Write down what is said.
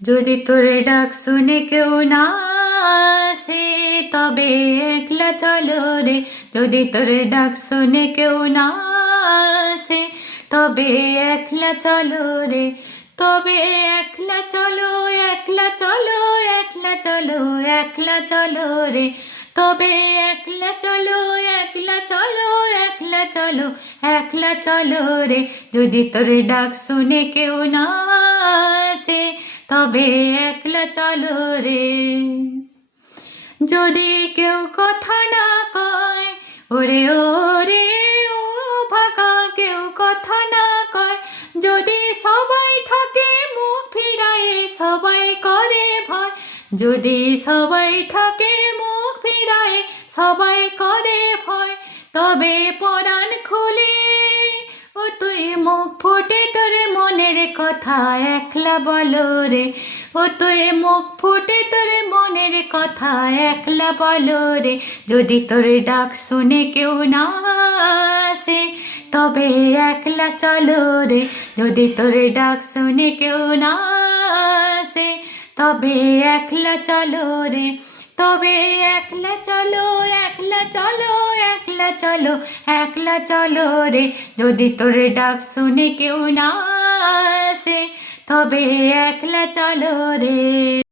যদি তোরে ডাক শুনে কেউ না আসে, তবে একলা চলো রে। যদি তোরে ডাক শুনে কেউ না আসে, তবে একলা চলো রে। তবে একলা চলো, একলা চলো, একলা চলো, একলা চলো রে। তবে একলা চলো, একলা চলো, একলা চলো, একলা চলো রে। যদি তোরে ডাক শুনে কেউ না আসে, তবে একলা চলো রে। যদি কেউ কথা না কয়, ওরে ওরে ও ফাঁকা কেউ কথা না কয়, যদি সবাই থাকে মুখ ফিরায়ে সবাই করে ভয়, যদি সবাই থাকে মুখ ফিরায়ে সবাই করে ভয়, তবে পরাণ খুলে ও তুই মুখ ফুটে তোর মনের কথা একলা বলো রে। ও তুই মুখ ফুটে তোর মনের কথা একলা বলো রে। যদি তোর ডাক শুনে কেউ না আসে, তবে একলা চলো রে। যদি তোর ডাক শুনে কেউ না আসে, তবে একলা চলো রে। তবে একলা চলো, একলা চলো, একলা চলো, একলা চলো রে। যদি তোর ডাক শুনে কেউ না আসে, তবে একলা চলো রে।